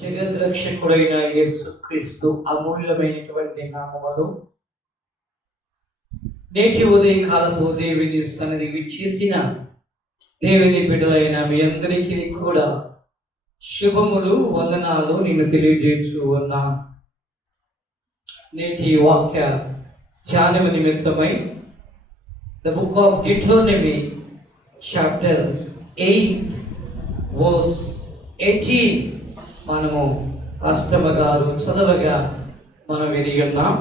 జగద్రక్షకుడైన యేసుక్రీస్తు అమూల్యమైనటువంటి నామములో నేటి ఉదయకాలపు దేవుని సన్నిధికి చేసిన దేవుని బిడ్డలైన మీ అందరికీ కూడా శుభములు, వందనాలు నేను తెలియజేస్తూ ఉన్నా. నేటి వాక్య ధ్యానము నిమిత్తమై the book of Deuteronomy chapter 8 verse 18 మనము అష్టమగారు చదవగా మనం విని ఉన్నాం.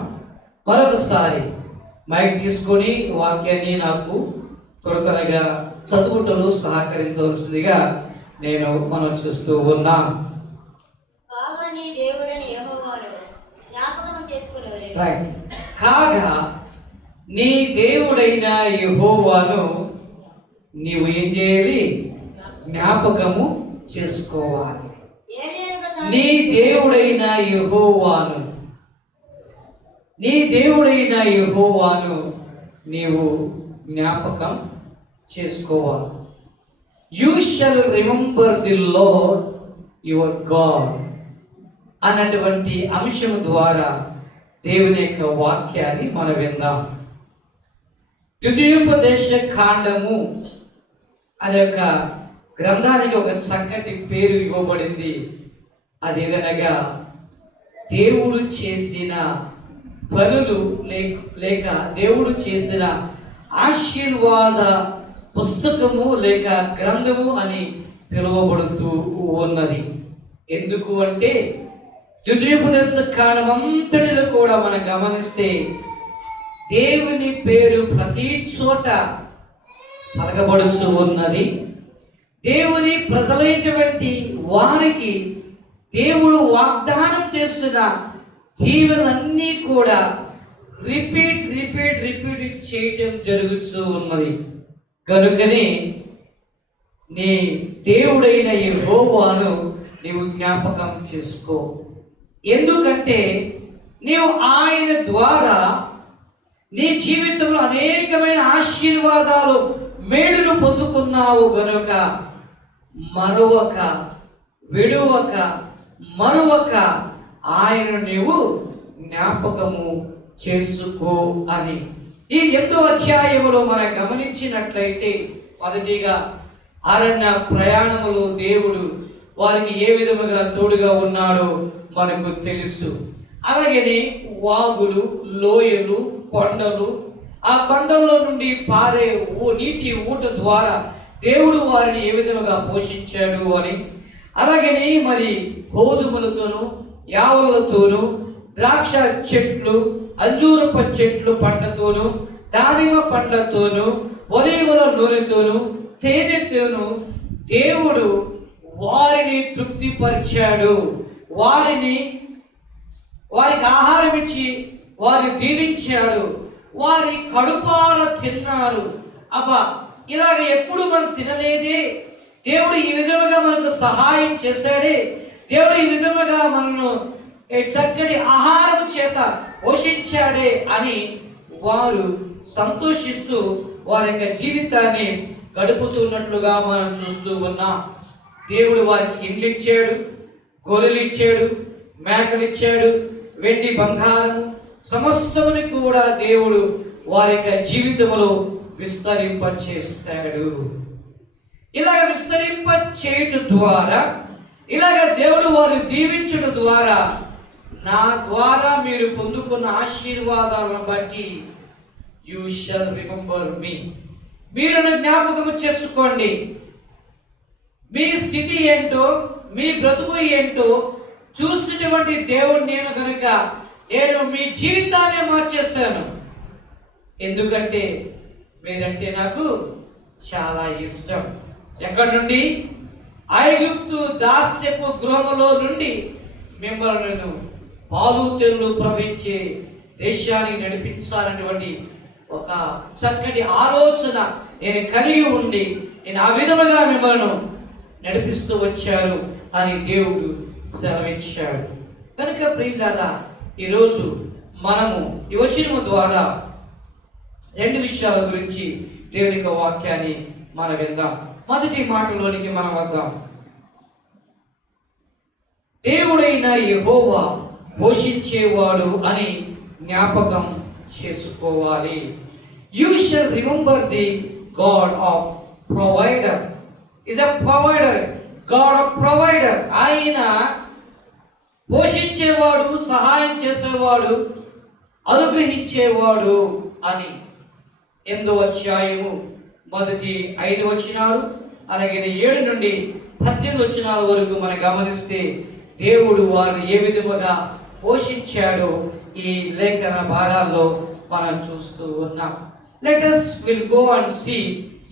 మరొకసారి మైక్ తీసుకొని వాక్యాన్ని నాకు త్వరగా చదువుటలో సహకరించవలసిందిగా మనం చూస్తూ ఉన్నాం. కాగా నీ దేవుడైన యెహోవాను నీవు ఏం చేయాలి? జ్ఞాపకము చేసుకోవాలి. నీ దేవుడైన యెహోవాను నీవు జ్ఞాపకం చేసుకోవాలి. You shall remember the lord your God అన్నటువంటి అంశం ద్వారా దేవుని యొక్క వాక్యాన్ని మనం విందాం. ద్వితీయోపదేశ కాండము అనే యొక్క గ్రంథానికి ఒక చక్కటి పేరు ఇవ్వబడింది. అదేదనగా దేవుడు చేసిన పనులు లేక దేవుడు చేసిన ఆశీర్వాద పుస్తకము లేక గ్రంథము అని పిలువబడుతూ ఉన్నది. ఎందుకు అంటే ద్వితీయోపదేశ కాండమంతటిలో కూడా మనం గమనిస్తే దేవుని పేరు ప్రతి చోట పలకబడుతూ ఉన్నది. దేవుని ప్రజలైనటువంటి వారికి దేవుడు వాగ్దానం చేస్తున్న దీవెనలన్నీ కూడా రిపీట్ చేయటం జరుగుతూ ఉన్నది. కనుకనే నీ దేవుడైన యెహోవాను నీవు జ్ఞాపకం చేసుకో. ఎందుకంటే నీవు ఆయన ద్వారా నీ జీవితంలో అనేకమైన ఆశీర్వాదాలు, మేలును పొందుకున్నావు. గనుక విడువక ఆయన నీవు జ్ఞాపకము చేసుకో అని ఈ 8వ అధ్యాయములో మనం గమనించినట్లయితే మొదటిగా అరణ్య ప్రయాణములో దేవుడు వారికి ఏ విధముగా తోడుగా ఉన్నాడో మనకు తెలుసు. అలాగే వాగులు, లోయలు, కొండలు, ఆ కొండల్లో నుండి పారే నీటి ఊట ద్వారా దేవుడు వారిని ఏ విధముగా పోషించాడు అని, అలాగే మరి గోధుమలతోనూ యావలతోనూ ద్రాక్ష చెట్లు, అంజూరప చెట్లు పండ్లతోనూ, దానిమ్మ పండ్లతోనూ, ఒలీవల నూనెతోనూ, తేనెతోనూ దేవుడు వారిని తృప్తిపరిచాడు. వారికి ఆహారం ఇచ్చి వారిని దీవించాడు. వారి కడుపార తిన్నారు. ఇలాగ ఎప్పుడు మనం తినలేదే, దేవుడు ఈ విధముగా మనకు సహాయం చేశాడే, దేవుడు ఈ విధముగా మనను చక్కటి ఆహారం చేత పోషించాడే అని వారు సంతోషిస్తూ వారి యొక్క జీవితాన్ని గడుపుతున్నట్లుగా మనం చూస్తూ ఉన్నాం. దేవుడు వారికి ఇండ్లు ఇచ్చాడు, గొర్రెలు ఇచ్చాడు, మేకలు ఇచ్చాడు, వెండి బంగారము సమస్తముని కూడా దేవుడు వారి యొక్క జీవితంలో విస్తరింపచేశాడు. ఇలాగ విస్తరింపచేయటం ద్వారా, ఇలాగ దేవుడు వారిని దీవించడం ద్వారా, నా ద్వారా మీరు పొందుకున్న ఆశీర్వాదాలను బట్టి యు షల్ రిమెంబర్ మీ, మీరు జ్ఞాపకం చేసుకోండి. మీ స్థితి ఏంటో, మీ బ్రతుకు ఏంటో చూసినటువంటి దేవుడు నేను కనుక నేను మీ జీవితాన్ని మార్చేశాను. ఎందుకంటే మీరంటే నాకు చాలా ఇష్టం. ఎక్కడి నుండి? ఐగుప్తు దాస్యపు గృహములో నుండి మిమ్మల్ని పాలు తేనెలు ప్రవహించే దేశానికి నడిపించాలనేటువంటి ఒక చక్కటి ఆలోచన నేను కలిగి ఉండి నేను ఆ విధముగా మిమ్మల్ని నడిపిస్తూ వచ్చాను అని దేవుడు సెలవిచ్చాడు. కనుక ప్రియులారా, ఈరోజు మనము ఈ వచనము ద్వారా 2 విషయాల గురించి దేవుని యొక్క వాక్యాన్ని మనం విందాం. మొదటి మాటలోనికి మనం వద్దాం. దేవుడైన యెహోవా పోషించేవాడు అని జ్ఞాపకం చేసుకోవాలి. You shall remember the God of provider. Is a provider, God of provider. ఆయన పోషించేవాడు, సహాయం చేసేవాడు, అనుగ్రహించేవాడు అని 8వ అధ్యాయము మొదటి 5 వచనాలు అలాగే 7 నుండి 18 వచనాల వరకు మనం గమనిస్తే దేవుడు వారిని ఏ విధముగా పోషించాడో ఈ లేఖన భాగాల్లో మనం చూస్తూ ఉన్నాం. Let us will go and see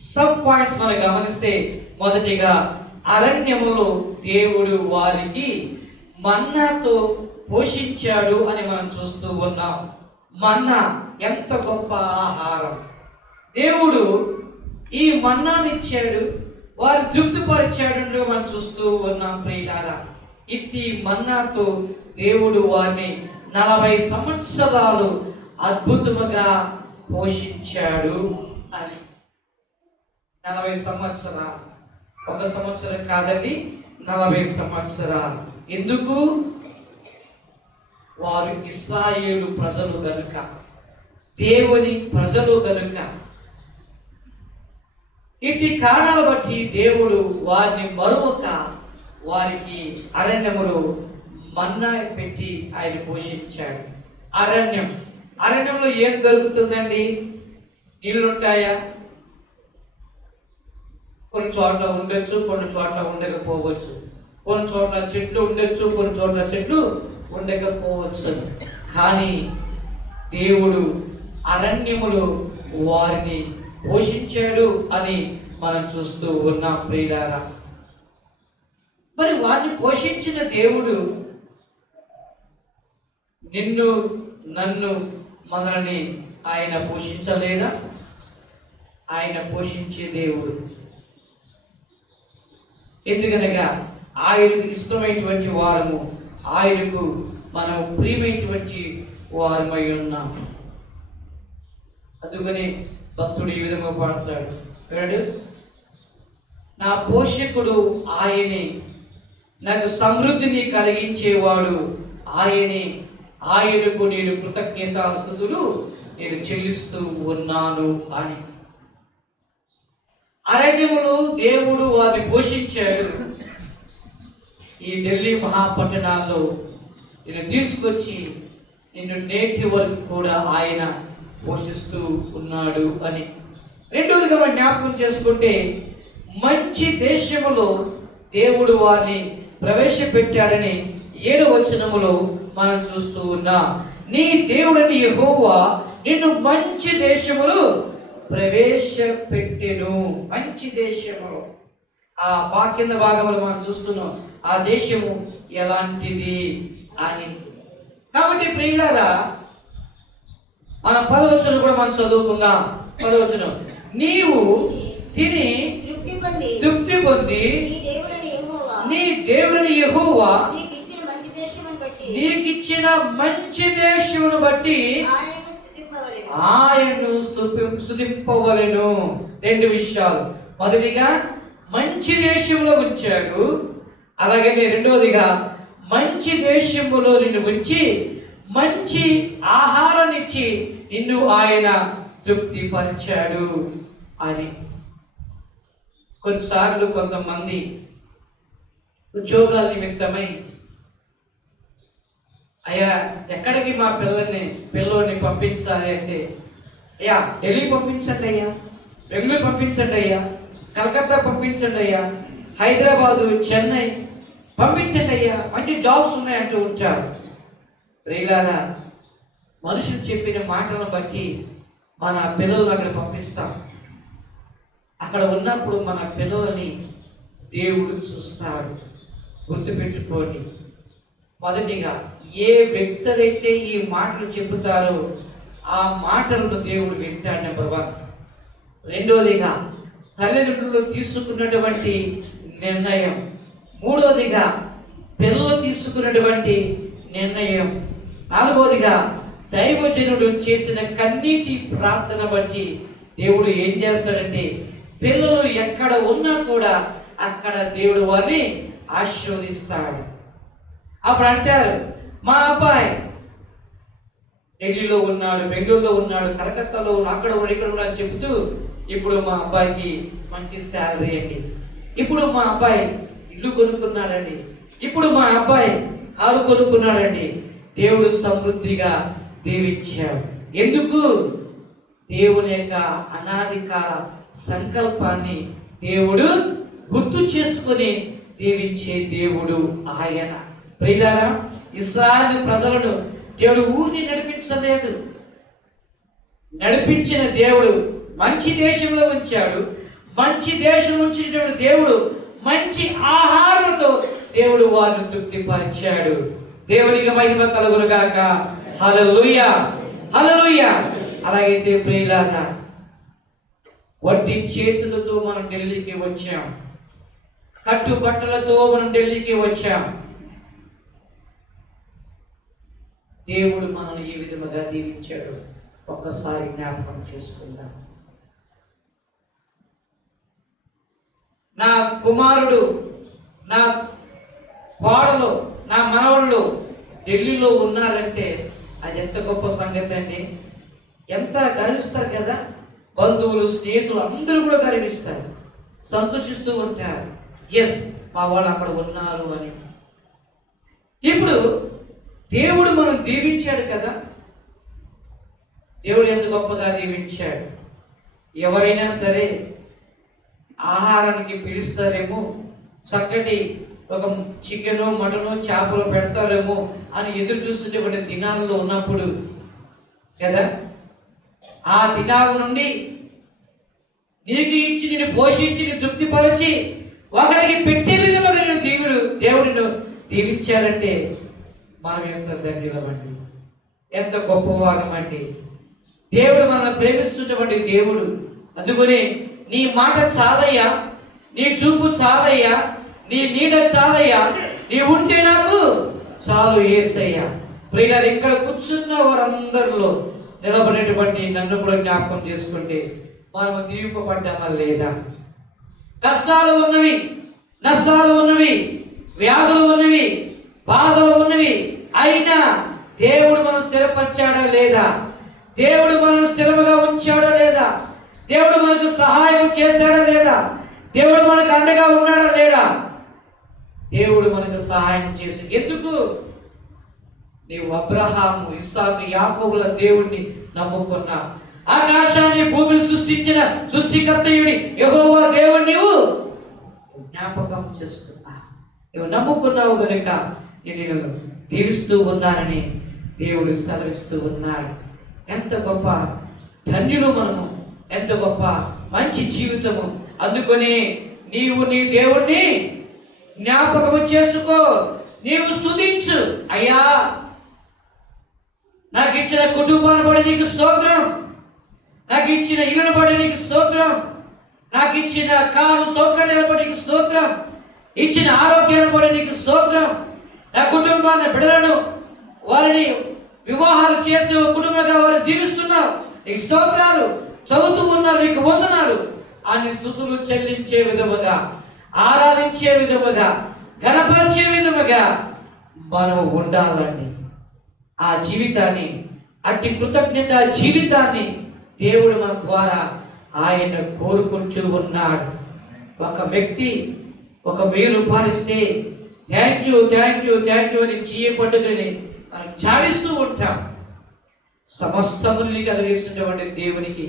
some points మనం గమనిస్తే, మొదటిగా అరణ్యములో దేవుడు వారికి మన్నాతో పోషించాడు అని మనం చూస్తూ ఉన్నాం. మన్నా ఎంత గొప్ప ఆహారం! దేవుడు ఈ మన్నానిచ్చాడు, వారు తృప్తిపరిచాడు మనం చూస్తూ ఉన్నాం. ప్రియులారా, ఇట్టి మన్నాతో దేవుడు వారిని 40 సంవత్సరాలు అద్భుతముగా పోషించాడు అని. 40 సంవత్సరాలు, 1 సంవత్సరం కాదండి, 40 సంవత్సరాలు. ఎందుకు? వారు ఇశ్రాయేలు ప్రజలు గనుక, దేవుని ప్రజలు గనుక. ఇట్టి కారణాలు బట్టి దేవుడు వారిని మరొక వారికి అరణ్యములో మన్నా పెట్టి ఆయన పోషించాడు. అరణ్యంలో ఏం దొరుకుతుందండి? నీళ్ళుంటాయా? కొన్ని చోట్ల ఉండొచ్చు, కొన్ని చోట్ల ఉండకపోవచ్చు. కొన్ని చోట్ల చెట్లు ఉండొచ్చు, కొన్ని చోట్ల చెట్లు ఉండకపోవచ్చు. కానీ దేవుడు అరణ్యములో వారిని పోషించాడు అని మనం చూస్తూ ఉన్నాం. ప్రియులారా, మరి వారిని పోషించిన దేవుడు నిన్ను నన్ను మనల్ని ఆయన పోషించలేదా? ఆయన పోషించే దేవుడు. ఎందుకనగా ఆయనకు ఇష్టమైనటువంటి వారము, ఆయనకు మనం ప్రియమైనటువంటి వారమై ఉన్నాం. అందుకని భక్తుడు ఈ విధంగా పాడతాడు, నా పోషకుడు ఆయనే, నాకు సమృద్ధిని కలిగించేవాడు ఆయనే, ఆయనకు నేను కృతజ్ఞతాస్తుతులు నేను చెల్లిస్తూ ఉన్నాను అని. అరణ్యములో దేవుడు వారిని పోషించాడు. ఈ ఢిల్లీ మహాపట్టణాల్లో నేను తీసుకొచ్చి నిన్ను నేటి వరకు కూడా ఆయన పోషిస్తూ ఉన్నాడు అని. రెండోదిగా మనం జ్ఞాపకం చేసుకుంటే, మంచి దేశములో దేవుడు వారిని ప్రవేశపెట్టాడని 7వ వచనములో మనం చూస్తూ ఉన్నాం. నీ దేవుడని యెహోవా నిన్ను మంచి దేశములో ప్రవేశపెట్టెను. మంచి దేశములో, ఆ కింద భాగంలో మనం చూస్తున్నాం ఆ దేశము ఎలాంటిది అని. కాబట్టి ప్రియులారా, మనం 10వ వచనం కూడా మనం చదువుకుందాం. 10వ వచనం, నీవు తిని తృప్తి పొంది నీ దేవుడని యెహోవా నీకిచ్చిన మంచి దేశమును బట్టి ఆయనను స్తుతింపవలెను. 2 విషయాలు. మొదటిగా మంచి దేశంలో ఉంచాడు, అలాగే రెండవదిగా మంచి దేశంలో నిన్ను ఉంచి మంచి ఆహారాన్నిచ్చి నిన్ను ఆయన తృప్తిపరిచాడు అని. కొన్నిసార్లు కొంతమంది ఉద్యోగాల నిమిత్తమై, అయ్యా ఎక్కడికి మా పిల్లోని పంపించాలి అంటే, అయ్యా ఢిల్లీ పంపించండి అయ్యా, బెంగళూరు పంపించండి అయ్యా, కలకత్తా పంపించండి అయ్యా, హైదరాబాదు, చెన్నై పంపించండి అయ్యా, మంచి జాబ్స్ ఉన్నాయంటూ ఉంటారు. ప్రియులారా, మనుషులు చెప్పిన మాటలను బట్టి మన పిల్లలను అక్కడ పంపిస్తాం. అక్కడ ఉన్నప్పుడు మన పిల్లలని దేవుడు చూస్తాడు. గుర్తుపెట్టుకోండి, మొదటిగా ఏ వ్యక్తులైతే ఈ మాటలు చెబుతారో ఆ మాటలను దేవుడు వింటాడు. నెంబర్ 1. రెండోదిగా తల్లిదండ్రులు తీసుకున్నటువంటి నిర్ణయం. మూడోదిగా పిల్లలు తీసుకున్నటువంటి నిర్ణయం. నాలుగోదిగా దైవజనుడు చేసిన కన్నీటి ప్రార్థన బట్టి దేవుడు ఏం చేస్తాడంటే, పిల్లలు ఎక్కడ ఉన్నా కూడా అక్కడ దేవుడు వారిని ఆశీర్వదిస్తాడు. అప్పుడు అంటారు, మా అబ్బాయి ఢిల్లీలో ఉన్నాడు, బెంగళూరులో ఉన్నాడు, కలకత్తాలో అక్కడ ఇక్కడ ఉన్నాడు చెబుతూ, ఇప్పుడు మా అబ్బాయికి మంచి శాలరీ అండి, ఇప్పుడు మా అబ్బాయి ఇల్లు కొనుక్కున్నాడండి, ఇప్పుడు మా అబ్బాయి కారు కొనుక్కున్నాడండి. దేవుడు సమృద్ధిగా దీవించాడు. ఎందుకు? దేవుని యొక్క అనాది కాల సంకల్పాన్ని దేవుడు గుర్తు చేసుకొని దీవించే దేవుడు ఆయన. ప్రియులారా, ఇశ్రాయేలు ప్రజలను దేవుడు ఊరిని నడిపించలేదు. నడిపించిన దేవుడు మంచి దేశంలో ఉంచాడు. మంచి దేశం ఉంచినటువంటి దేవుడు మంచి ఆహారంతో దేవుడు వారిని తృప్తిపరిచాడు. దేవునికి మహిమ కలుగును గాక. హల్లెలూయా, హల్లెలూయా. అలాగైతే ప్రియులారా, వడ్డీ చేతులతో మనం ఢిల్లీకి వచ్చాం, కట్టుబట్టలతో మనం ఢిల్లీకి వచ్చాం. దేవుడు మనల్ని ఏ విధముగా దీవించాడు ఒక్కసారి జ్ఞాపకం చేసుకుందాం. నా కుమారుడు, నా కోడలు, నా మనవళ్ళు ఢిల్లీలో ఉన్నారంటే అది ఎంత గొప్ప సంగతి అండి. ఎంత గర్విస్తారు కదా. బంధువులు, స్నేహితులు అందరూ కూడా గర్విస్తారు, సంతోషిస్తూ ఉంటారు. ఎస్, మా వాళ్ళు అక్కడ ఉన్నారు అని. ఇప్పుడు దేవుడు మనం దీవించాడు కదా. దేవుడు ఎంత గొప్పగా దీవించాడు. ఎవరైనా సరే ఆహారానికి పిలుస్తారేమో, చక్కటి ఒక చికెను, మటను, చేపలు పెడతారేమో అని ఎదురు చూసేటువంటి దినాల్లో ఉన్నప్పుడు కదా, ఆ దినాల నుండి నీకు ఇచ్చి, నేను పోషించి, నేను తృప్తిపరిచి ఒకరికి పెట్టే విధంగా నేను దేవుడిని దీవించాడంటే మనం ఎంత ధన్యులమండి, ఎంత గొప్పవారమండి. దేవుడు మనల్ని ప్రేమిస్తున్నటువంటి దేవుడు. అందుకని నీ మాట చాలయ్యా, నీ చూపు చాలయ్యా, నీ నీడ చాలయ్యా, నీ ఉంటే నాకు చాలు యేసయ్యా. ప్రియులారా, ఇక్కడ కూర్చున్న వారందరిలో నిలబడేటువంటి నన్ను కూడా జ్ఞాపకం చేసుకుంటే మనము దీవింపబడ్డామా లేదా? కష్టాలు ఉన్నవి, నష్టాలు ఉన్నవి, వ్యాధులు ఉన్నవి, బాధలు ఉన్నవి, అయినా దేవుడు మనం స్థిరపరిచాడా లేదా? దేవుడు మనల్ని స్థిరముగా ఉంచాడా లేదా? దేవుడు మనకు సహాయం చేశాడా లేదా? దేవుడు మనకు అండగా ఉన్నాడా లేడా? దేవుడు మనకు సహాయం చేసి, ఎందుకు? నీవు అబ్రహాము, ఇస్సాకు, యాకోబుల దేవుణ్ణి నమ్ముకున్నా. ఆకాశాన్ని, భూమిని సృష్టించిన సృష్టికర్తయుడి యెహోవా దేవుణ్ణి నీవు జ్ఞాపకం చేసుకున్నా. నువ్వు నమ్ముకున్నావు కనుక నేను దీవిస్తూ ఉన్నానని దేవుడు సెలవిస్తూ ఉన్నాడు. ఎంత గొప్ప ధన్యులు మనము, ఎంత గొప్ప మంచి జీవితము. అందుకని నీవు నీ దేవుణ్ణి జ్ఞాపకము చేసుకో, నీవు స్తుతించు. అయ్యా, నాకు ఇచ్చిన కుటుంబాన్ని బట్టి నీకు స్తోత్రం, నాకు ఇచ్చిన ఇల్లును బట్టి నీకు స్తోత్రం, నాకు ఇచ్చిన కారు సౌకర్యాలను బట్టి నీకు స్తోత్రం, ఇచ్చిన ఆరోగ్యాన్ని బట్టి నీకు స్తోత్రం, నా కుటుంబాన్ని, బిడ్డలను, వారిని వివాహాలు చేసి కుటుంబంగా వారిని దీవిస్తున్నావు, నీకు స్తోత్రాలు, చదువుతూ ఉన్నారు, నీకు వందనాలు అని స్తుతులు చెల్లించే విధముగా, ఆరాధించే విధముగా, ఘనపరిచే విధముగా మనం ఉండాలండి. ఆ జీవితాన్ని, అట్టి కృతజ్ఞత జీవితాన్ని దేవుడు మన ద్వారా ఆయన కోరుకుంటూ ఉన్నాడు. ఒక వ్యక్తి ఒక 1000 రూపాయలు ఇస్తే thank you thank you thank you అని చీయ పట్టుకుని మనం చాడిస్తూ ఉంటాం. సమస్తముల్ని కలిగిస్తున్నటువంటి దేవునికి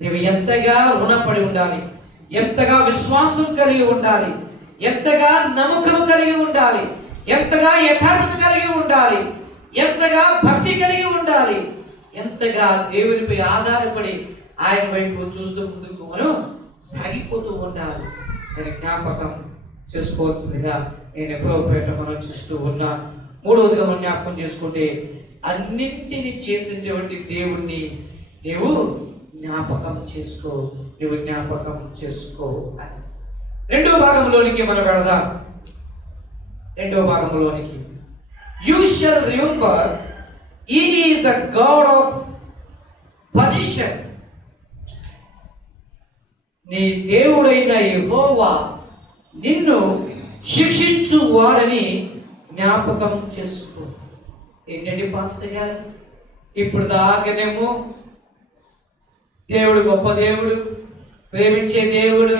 నీవు ఎంతగా రుణపడి ఉండాలి, ఎంతగా విశ్వాసం కలిగి ఉండాలి, ఎంతగా నమ్మకం కలిగి ఉండాలి, ఎంతగా యథార్థత కలిగి ఉండాలి, ఎంతగా భక్తి కలిగి ఉండాలి, ఎంతగా దేవునిపై ఆధారపడి ఆయన వైపు చూస్తూ ముందుకు మనం సాగిపోతూ ఉండాలి అని జ్ఞాపకం చేసుకోవాల్సిందిగా నేను ఎప్పుడో మనం చూస్తూ ఉన్నా. మూడవదిగా మనం జ్ఞాపకం చేసుకుంటే, అన్నింటినీ చేసినటువంటి దేవుణ్ణి నీవు జ్ఞాపకం చేసుకో, నీవు జ్ఞాపకం చేసుకో. రెండో భాగంలోనికి మనం వెళదాం. రెండో భాగంలోనికి, you shall remember he is the God of punishment. నీ దేవుడైన యెహోవా నిన్ను శిక్షించు వాడని జ్ఞాపకం చేసుకో. ఏంటండి పాస్టర్ గారు, ఇప్పుడు దాకానేమో దేవుడు గొప్ప దేవుడు, ప్రేమించే దేవుడు,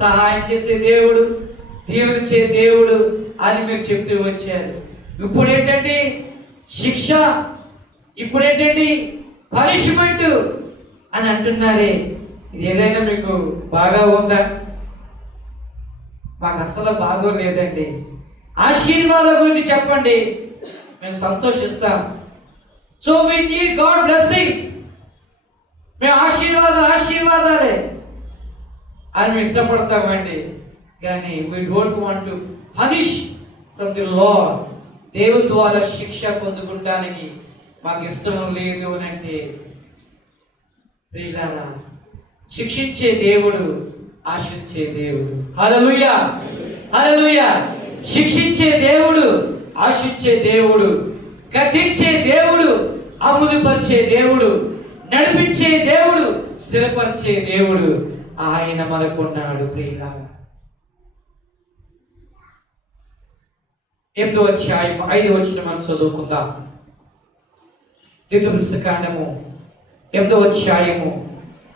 సహాయం చేసే దేవుడు, దీవించే దేవుడు అని మీరు చెప్తూ వచ్చారు. ఇప్పుడు ఏంటండి శిక్ష, ఇప్పుడు ఏంటండి పనిష్మెంట్ అని అంటున్నారే, ఇది ఏదైనా మీకు బాగా ఉందా? మాకు అసలు బాగోలేదండి. ఆశీర్వాదాల గురించి చెప్పండి, మేము సంతోషిస్తాం. So we need God blessings. మేము ఆశీర్వాదాలే అని మేము ఇష్టపడతామండి. కానీ we don't want to punish from the Lord. దేవుని ద్వారా శిక్ష పొందుకుంటానికి మాకు ఇష్టం లేదు అని అంటే, ప్రియులారా, శిక్షించే దేవుడు ఆశించే దేవుడు. హల్లెలూయా, హల్లెలూయా. శిక్షించే దేవుడు ఆశించే దేవుడు, గద్దించే దేవుడు, అభివృద్ధిపరిచే దేవుడు, నడిపించే దేవుడు, స్థిరపరిచే దేవుడు ఆయన మనకున్నాడు. ప్రియులారా, 8వ అధ్యాయం 5వ వచనం మనం చదువుకుందాం. ద్వితీయోపదేశకాండము 8వ అధ్యాయము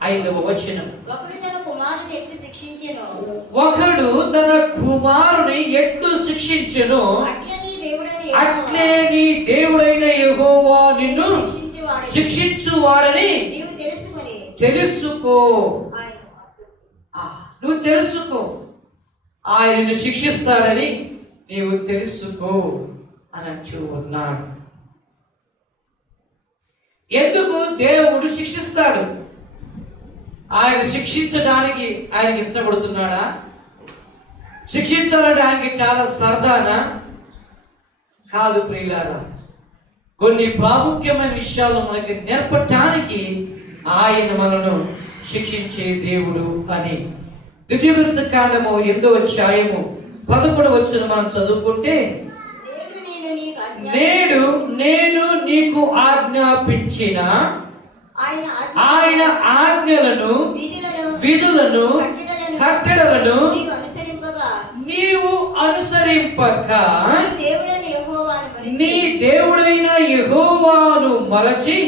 5వ వచనం. ఒకడు తన కుమారుని ఎట్లు శిక్షించెను, అట్లే నీ దేవుడైన యెహోవా నిన్ను శిక్షించువాడని తెలుసుకో. నువ్వు తెలుసుకో, ఆయన నిన్ను శిక్షిస్తాడని నీవు తెలుసుకో అని అంటూ ఉన్నాడు. ఎందుకు దేవుడు శిక్షిస్తాడు? ఆయన శిక్షించడానికి ఆయనకి ఇష్టపడుతున్నాడా? శిక్షించాలంటే ఆయనకి చాలా సరదానా? కాదు ప్రియులారా, కొన్ని ప్రాముఖ్యమైన విషయాలు మనకి నేర్పటానికి ఆయన మనను శిక్షించే దేవుడు అని. ద్వితీయోపదేశకాండము 8వ అధ్యాయము 11వ వచనం మనం చదువుకుంటే, నేడు నేను నీకు ఆజ్ఞాపించిన ఆయన ఆజ్ఞలను, విధులను, కట్టడలను నీవు అనుసరింపక నీ దేవుడైన యెహోవాను మరచి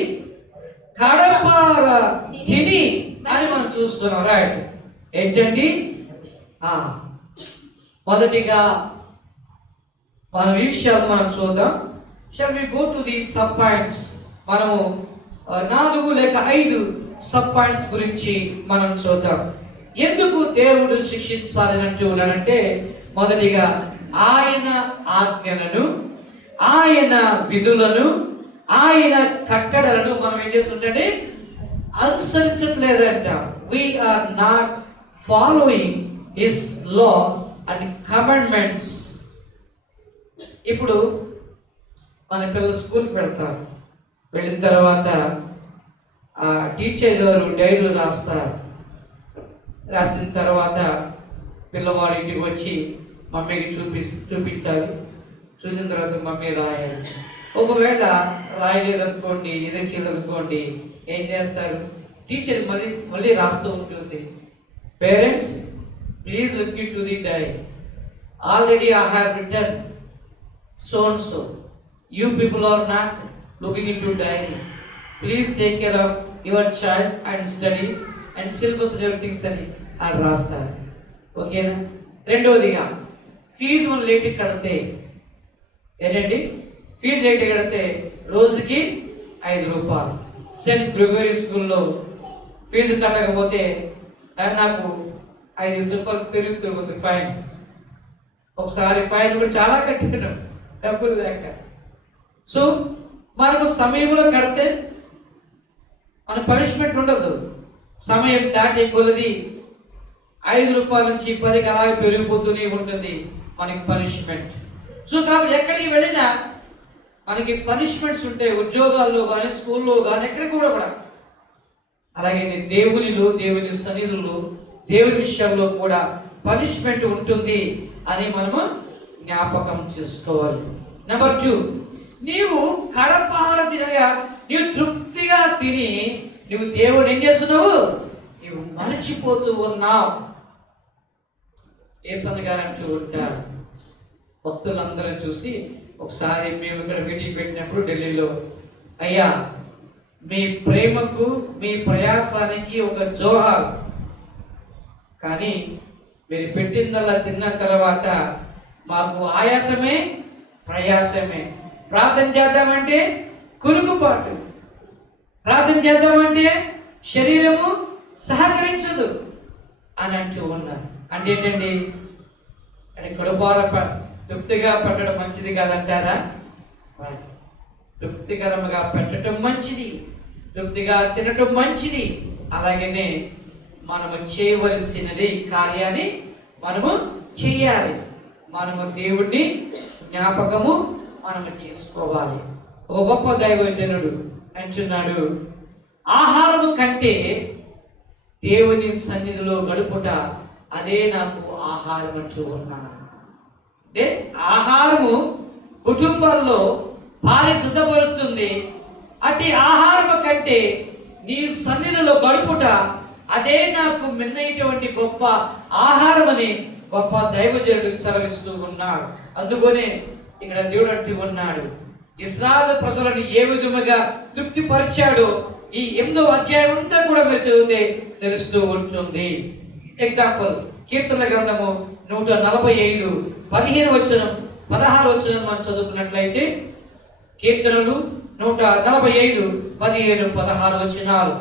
కడపార తిని అని మనం చూస్తున్నాం. రైట్, ఏంటండి? మొదటిగా మన విషయాలు మనం చూద్దాం. Shall we go to the sub points. మనము 4 లేక 5 సబ్ పాయింట్స్ గురించి మనం చూద్దాం. ఎందుకు దేవుడు శిక్షించాలని అంటూ ఉన్నాడంటే, మొదటిగా ఆయన ఆజ్ఞలను, ఆయన విధులను, ఆయన కట్టడలను మనం ఏం చేస్తుంటే అనుసరించట్లేదంట. We are not following his law and commandments. ఇప్పుడు మన పిల్లలు స్కూల్కి వెళ్తారు, వెళ్ళిన తర్వాత ఆ టీచర్ గారు డైరీలు రాస్తారు. రాసిన తర్వాత పిల్లవాడు ఇంటికి వచ్చి మమ్మీకి చూపించాలి. చూసిన తర్వాత మమ్మీ రాయాలి. ఒకవేళ రాయలేదనుకోండి, ఎదుర్చేదనుకోండి, ఏం చేస్తారు? టీచర్ మళ్ళీ రాస్తూ ఉంటుంది. Parents, please look in to the dairy. Already I have return so and so. You people are not looking into diary. Please take care of your child and studies and syllabus and everything sani are rasta. Okay na? రెండోదిగా fee మనం late కడితే ఏంటండి, fee late కడితే రోజుకి 5 రూపాయలు. Cent Gregory స్కూల్లో fee కట్టకపోతే నాకు 5 రూపాయలు పెరుగుతుంది ఫైన్. ఒకసారి ఫైన్ కూడా చాలా కట్టినాం డబ్బులు లేక. సో మనకు సమయంలో కడితే మన పనిష్మెంట్ ఉండదు. సమయం దాటి కొలది 5 రూపాయల నుంచి 10కి అలాగే పెరిగిపోతూనే ఉంటుంది మనకి పనిష్మెంట్. సో కాబట్టి ఎక్కడికి వెళ్ళినా మనకి పనిష్మెంట్స్ ఉంటాయి, ఉద్యోగాల్లో కానీ, స్కూల్లో కానీ, ఎక్కడికి కూడా. అలాగే దేవునిలో, దేవుని సన్నిధుల్లో, దేవుని విషయాల్లో కూడా పనిష్మెంట్ ఉంటుంది అని మనము జ్ఞాపకం చేసుకోవాలి. నెంబర్ 2, నీవు కడపార తినగా, నీవు తృప్తిగా తిని నువ్వు దేవుడు ఏం చేస్తున్నావు? నీవు మరచిపోతూ ఉన్నావు. యేసన్న గారు అంటూ ఉంటారు, భక్తులందరం చూసి ఒకసారి మేము ఇక్కడ మీటింగ్ పెట్టినప్పుడు ఢిల్లీలో, అయ్యా మీ ప్రేమకు మీ ప్రయాసానికి ఒక జోహార్, కానీ మీరు పెట్టిందల్లా తిన్న తర్వాత మాకు ఆయాసమే ప్రయాసమే, ప్రార్థన చేద్దామంటే కునుకుపాటు, ప్రార్థన చేద్దామంటే శరీరము సహకరించదు అని అంటూ ఉన్నారు. అంటే ఏంటండి, అంటే కడుపార తృప్తిగా పెట్టడం మంచిది కాదంటారా? తృప్తికరంగా పెట్టడం మంచిది, తృప్తిగా తినటం మంచిది. అలాగనే మనము చేయవలసినది కార్యాన్ని మనము చేయాలి. మనము దేవుడిని జ్ఞాపకము మనము చేసుకోవాలి. ఒక గొప్ప దైవజనుడు అంటున్నాడు, ఆహారము కంటే దేవుని సన్నిధిలో గడుపుట అదే నాకు ఆహారం అంటూ ఉన్నాను. అంటే ఆహారము కుటుంబాల్లో భార్య సిద్ధపరుస్తుంది, అట్టి ఆహారము కంటే నీ సన్నిధిలో గడుపుట అదే నాకు మిన్నైనటువంటి గొప్ప ఆహారమని గొప్ప దైవజనుడు సెలవిస్తూ ఉన్నాడు. అందుకనే ఇక్కడ దేవుడు అంటూ ఉన్నాడు, ఇశ్రాయేలు ప్రజలను ఏ విధముగా తృప్తిపరిచాడో ఈ 8వ అధ్యాయం అంతా కూడా మీరు చదివితే తెలుస్తూ ఉంటుంది. ఎగ్జాంపుల్, కీర్తనల గ్రంథము 145 15 వచనం 16 వచనం మనం చదువుకున్నట్లయితే, కీర్తనలు 145 15 16 వచనాలు.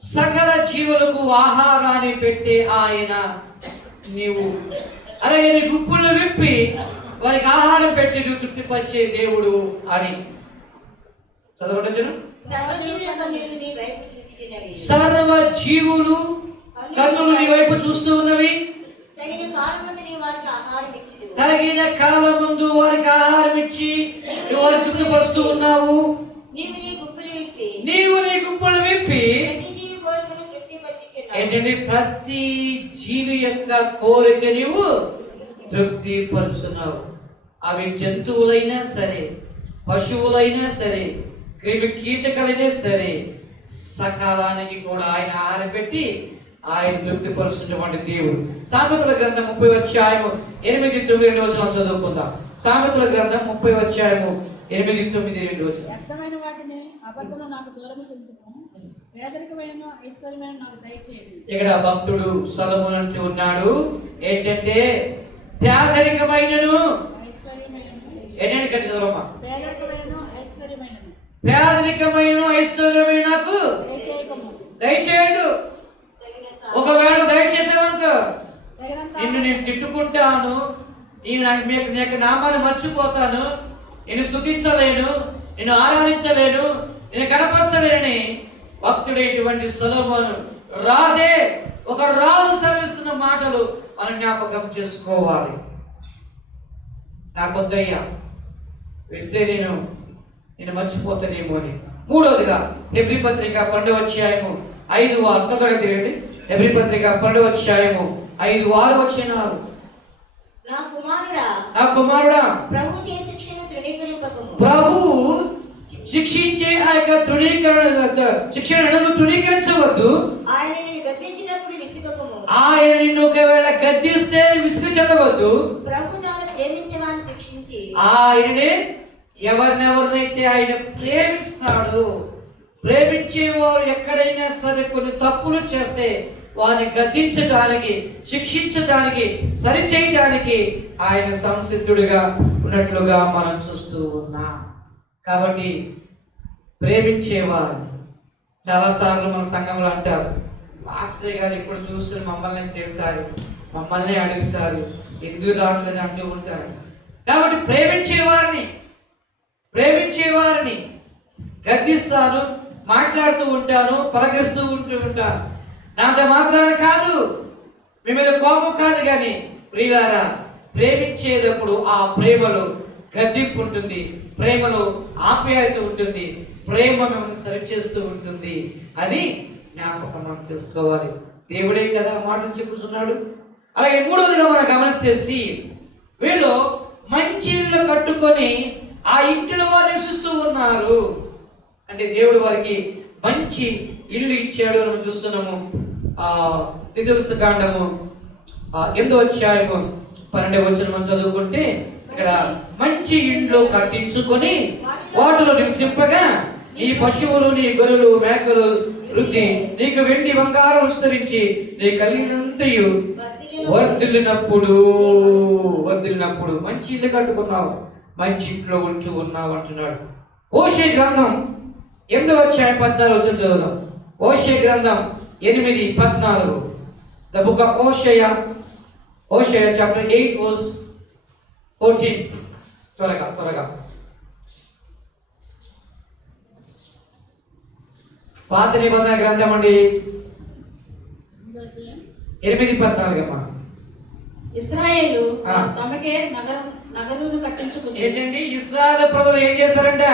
సకల జీవులకు ఆహారాన్ని పెట్టే ఆయన నీవు, అలాగే నీ గుప్పులు విప్పి వారికి ఆహారం పెట్టి నువ్వు తృప్తిపరిచే దేవుడు అని చదవడం. సర్వ జీవులు కన్నులు నీ వైపు చూస్తూ ఉన్నవి, తగిన కాలం ముందు వారికి ఆహారం ఇచ్చి నువ్వు వారిని తృప్తిపరుస్తూ ఉన్నావు. నీవు నీ గుప్పులు విప్పి ఏంటంటే ప్రతి జీవి యొక్క కోరిక నీవు తృప్తి పరుస్తున్నావు. అవి జంతువులైనా సరే, పశువులైనా సరే, క్రిమి కీటకాలైనా సరే, సకాలానికి కూడా ఆయన ఆహారం పెట్టి ఆయన తృప్తిపరుస్తున్నటువంటి దేవుడు. సామెతల గ్రంథం 30వ అధ్యాయము 8, 9 వచనాలు చదువుకుందాం. సామెతల గ్రంథం 30వ అధ్యాయము 8, 9, 2 వచనాలు. ఇక్కడ భక్తుడు సొలొమోను అంటూ ఉన్నాడు, ఏంటంటే పేదరికమైనను ఏంటంటే పేదరికమైన ఐశ్వర్యమైన నాకు దయచేయదు. ఒకవేళ దయచేసావనుకో నిన్ను నేను తిట్టుకుంటాను, నీకు నామాన్ని మర్చిపోతాను, నేను స్తుతించలేను, నేను ఆరాధించలేను, నేను కనపరచలేని భక్తుడు ఇటువంటి సొలొమోను రాజే ఒక రాజు సెలవిస్తున్న మాటలు మనం జ్ఞాపకం చేసుకోవాలి. నాకొద్దయ్యా వేస్తే నేను మర్చిపోతానేమో అని. మూడవదిగా హెబ్రీ పత్రిక 12వ అధ్యాయము 5-6 తరగతి. హెబ్రీ పత్రిక 12వ అధ్యాయము 5-6 వచనాలు. నా కుమారుడా ప్రభు శిక్షించే ఆ యొక్క శిక్షణను తృణీకరించవద్దు. ఆయన నిన్ను ఒకవేళ గద్దిస్తే విసుగు చెందవద్దు. ఆయననే ఎవరినెవరినైతే ఆయన ప్రేమిస్తాడు, ప్రేమించేవారు ఎక్కడైనా సరే కొన్ని తప్పులు చేస్తే వారిని గద్దించడానికి, శిక్షించడానికి, సరిచేయడానికి ఆయన సంసిద్ధుడిగా ఉన్నట్లుగా మనం చూస్తూ ఉన్నాం. కాబట్టి ప్రేమించేవారు చాలాసార్లు మన సంఘంలో అంటారు, పాస్టర్ గారు ఇప్పుడు చూసి మమ్మల్ని తిడతారు, మమ్మల్ని అడుగుతారు, ఎందుకు రావట్లేదు అంటూ ఉంటారు. కాబట్టి ప్రేమించేవారిని గద్దిస్తాను, మాట్లాడుతూ ఉంటాను, పలకరిస్తూ ఉంటాను. నాంత మాత్రాన కాదు, మీ మీద కోపం కాదు, కానీ ప్రియులారా ప్రేమించేటప్పుడు ఆ ప్రేమలో గద్దింపు ఉంటుంది, ప్రేమలో ఆప్యాయత ఉంటుంది, ప్రేమ మిమ్మల్ని సరిచేస్తూ ఉంటుంది అని జ్ఞాపకం మనం చేసుకోవాలి. దేవుడే కదా మాటలు చెప్పుతున్నాడు. అలాగే మూడవదిగా మనం గమనిస్తే వీళ్ళు మంచి ఇల్లు కట్టుకొని ఆ ఇంటిలో వారు నివసిస్తూ ఉన్నారు. అంటే దేవుడు వారికి మంచి ఇల్లు ఇచ్చాడు అని చూస్తున్నాము. ద్వితీయోపదేశకాండము 8వ అధ్యాయము 12వ వచనం మనం చదువుకుంటే ఇక్కడ మంచి ఇండ్లు కట్టించుకొని వాటిలో నివసింపగా నీ పశువులు నీ గొర్రెలు మేకలు వృద్ధి నీకు వెండి బంగారం విస్తరించి నీ కలిగినంతయు వర్ధిల్లినప్పుడు మంచి ఇల్లు కట్టుకున్నావు, మంచి ఇంట్లో ఉంటూ ఉన్నావు అంటున్నాడు. హోషేయ గ్రంథం 8వ అధ్యాయం 14వ వచనం చదువుదాం. హోషేయ గ్రంథం 8:14. The book of Hosea chapter 8 verse 14. త్వరగా పాత నిబంధన గ్రంథం అండి 8:14 అమ్మా. ఇశ్రాయేలు తమకే నగరులు కట్టించుకుని. ఏంటండి ఇశ్రాయేలు ప్రజలు ఏం చేశారంట?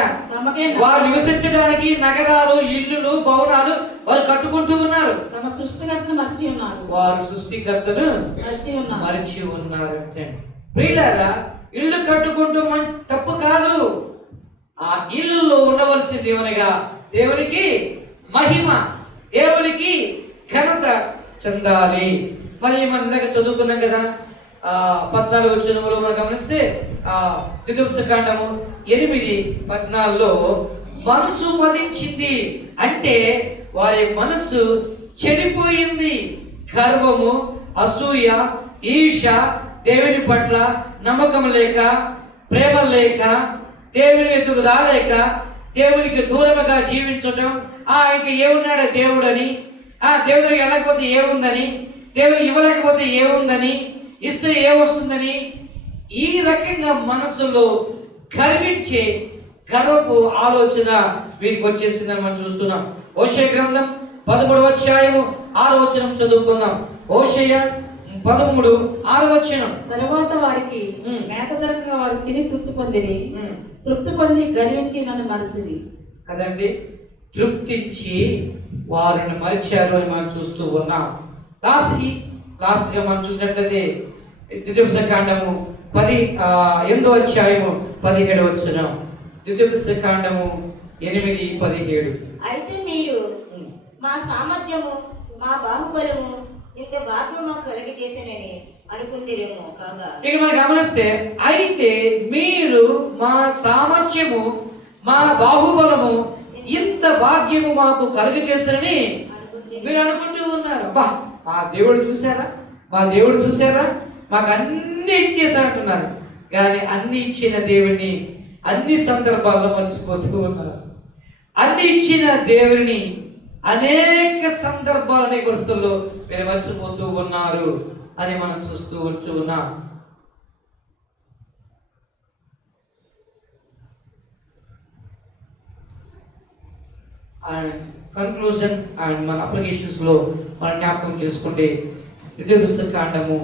వారు నివసించడానికి నగరాలు, ఇల్లులు, భవనాలు వాళ్ళు కట్టుకుంటూ ఉన్నారు. తమ సృష్టికర్తను మర్చి ఉన్నారు. వారు సృష్టికర్తను మర్చి ఉన్నారు. ప్రియులారా, ఇల్లు కట్టుకుంటూ తప్పు కాదు. ఆ ఇల్లులో ఉండవలసింది ఏమనగా దేవునికి మహిమ, దేవునికి ఘనత చెందాలి. మరి మన దగ్గర చదువుకున్నాం కదా 14వ వచనంలో మనం గమనిస్తే ద్వితీయోపదేశకాండము 8:14లో మనసు మదించింది అంటే వారి మనసు చెడిపోయింది. గర్వము, అసూయ, ఈర్ష, దేవుని పట్ల నమ్మకం లేక, ప్రేమ లేక, దేవుని ఎదుగు రాలేక, దేవునికి దూరముగా జీవించటం, ఇంక ఏమున్నాడు దేవుడని, దేవుడికి వెళ్ళకపోతే ఏముందని, దేవుడు ఇవ్వలేకపోతే ఏముందని, ఇస్తే ఏమొస్తుందని, ఈ రకంగా మనసులో గర్వించే గర్వపు ఆలోచన వీరికి వచ్చేసిందని మనం చూస్తున్నాం. హోషేయ గ్రంథం 13వ అధ్యాయము 6వ వచనం చదువుకుందాం. హోషేయ 13:6. తరువాత వారికి మేత దొరకగా వారు తిని తృప్తి పొంది గర్వించి నన్ను మరచిరి. కదండి, తృప్తించి వారిని మరిచారు అని మనం చూస్తూ ఉన్నాం. లాస్ట్ గా మనం చూసినట్లయితే ద్వితీయోపదేశకాండము 8వ అధ్యాయము 17వ వచనం. ద్వితీయోపదేశకాండము 8:17. అయితే మీరు మా సామర్థ్యము, మా బాహుబలము, ఇంత భాగ్యం మాకు కలిగి చేసినని అనుకుందిరేమో కాగా. ఇక మనం గమనిస్తే, అయితే మీరు మా సామర్థ్యము, మా బాహుబలము, ఇంత భాగ్యము మాకు కలిగి చేశారని మీరు అనుకుంటూ ఉన్నారు. మా దేవుడు చూసారా, మాకు అన్ని ఇచ్చేసారంటున్నారు. కానీ అన్ని ఇచ్చిన దేవుని అన్ని సందర్భాల్లో మర్చిపోతూ ఉన్నారు. అన్ని ఇచ్చిన దేవుని అనేక సందర్భాలు, అనేక పరిస్థితుల్లో మీరు మర్చిపోతూ ఉన్నారు అని మనం చూస్తూ ఉన్నాం. కన్క్లూజన్ అండ్ మన అప్లికేషన్స్ లో మనం జ్ఞాపకం చేసుకుంటే ద్వితీయోపదేశకాండము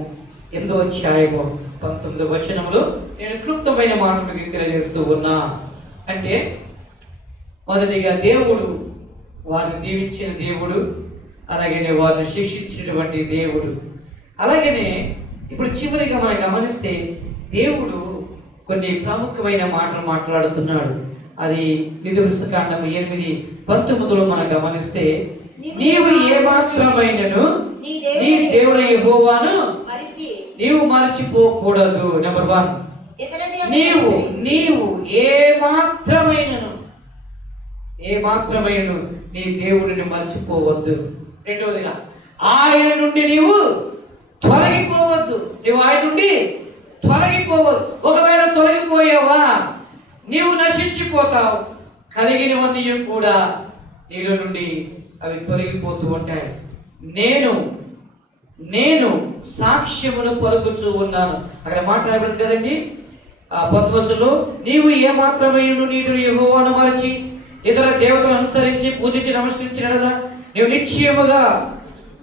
8వ అధ్యాయము 19వ వచనంలో నేను క్లుప్తమైన మాట మీకు తెలియజేస్తూ ఉన్నా. అంటే మొదటిగా దేవుడు వారిని దీవించిన దేవుడు, అలాగనే వారిని శిక్షించినటువంటి దేవుడు. అలాగనే ఇప్పుడు చివరిగా మనం గమనిస్తే దేవుడు కొన్ని ప్రాముఖ్యమైన మాటలు మాట్లాడుతున్నాడు. అది ద్వితీయోపదేశకాండము 8:19లో మనం గమనిస్తే, నీవు ఏమాత్రమైనను నీ దేవుడు యెహోవాను నీవు మరచిపోకూడదు. నెంబర్ 1, నీవు ఏమాత్రమైనను నీ దేవుడిని మర్చిపోవద్దు. రెండవదిగా, ఆయన నుండి నీవు తొలగిపోవద్దు. నీవు ఆయన నుండి తొలగిపోవద్దు. ఒకవేళ తొలగిపోయావా నీవు నశించిపోతావు. కలిగినవన్నీ కూడా నీలో నుండి అవి తొలగిపోతూ ఉంటాయి. నేను సాక్ష్యమును పలుకుచూ ఉన్నాను. అక్కడ మాట్లాడబడింది కదండి 19లో, నీవు ఏమాత్రమైనను నీ దేవుడు యెహోవాను మరచి ఇతర దేవతలను అనుసరించి పూజించి నమస్కరించినదా నీవు నిశ్చయముగా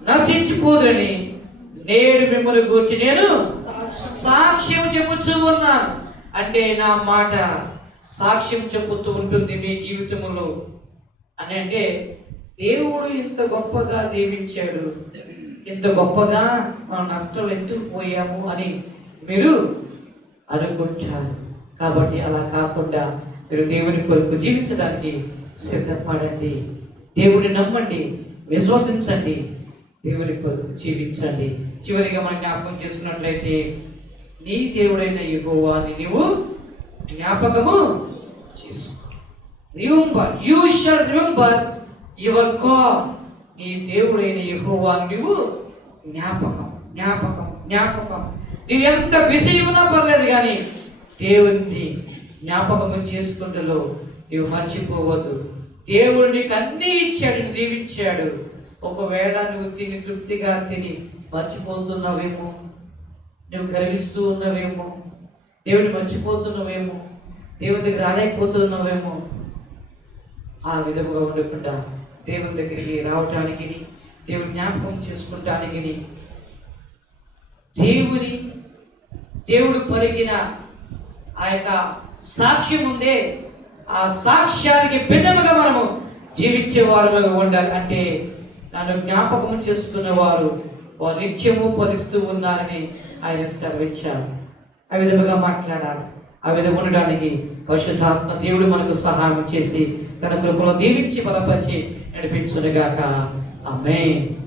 నశించిపోదురని నేడు మిమ్మల్ని గూర్చి నేను సాక్ష్యం చెప్పుచూ ఉన్నాను. అంటే నా మాట సాక్ష్యం చెప్పుతూ ఉంటుంది మీ జీవితంలో అని. అంటే దేవుడు ఇంత గొప్పగా దీవించాడు, ఇంత గొప్పగా మనం నష్టం ఎందుకు పోయాము అని మీరు అనుకుంటారు. కాబట్టి అలా కాకుండా మీరు దేవుని కొరకు జీవించడానికి సిద్ధపడండి. దేవుడిని నమ్మండి, విశ్వసించండి. దేవుని కొరకు జీవించండి. చివరిగా మనం జ్ఞాపకం చేసుకున్నట్లయితే నీ దేవుడైన యెహోవాని నీవు జ్ఞాపకము చేసుకో. Remember, you shall remember your God. నీ దేవుడైన యెహోవాని నీవు జ్ఞాపకం జ్ఞాపకం జ్ఞాపకం. నీవు ఎంత బిజీ ఉన్నా పర్లేదు కానీ దేవుని జ్ఞాపకము చేసుకుంటలో నీవు మర్చిపోవద్దు. దేవుడు నీకు అన్నీ ఇచ్చాడు, దీవించాడు. ఒకవేళ నువ్వు తిని తృప్తిగా తిని మర్చిపోతున్నావేమో, నువ్వు గర్విస్తూ ఉన్నావేమో, దేవుడిని మర్చిపోతున్నావేమో, దేవుని దగ్గర రాలేకపోతున్నావేమో, ఆ విధముగా ఉండకుండా దేవుని దగ్గరికి రావటానికి, దేవుని జ్ఞాపకం చేసుకుంటానికి, దేవుడు పలికిన ఆ యొక్క సాక్ష్యం ఉందే, ఆ సాక్ష్యానికి భిన్నముగా మనము జీవించే వారు ఉండాలి. అంటే నన్ను జ్ఞాపకం చేసుకున్న వారు నిత్యము ఫలిస్తూ ఉన్నారని ఆయన సెలవిచ్చారు. ఆ విధముగా మాట్లాడాలి. ఆ విధంగా ఉండడానికి పరిశుద్ధాత్మ దేవుడు మనకు సహాయం చేసి తన కృపలో దీవించి బలపరిచి నడిపించునుగాక. ఆమేన్.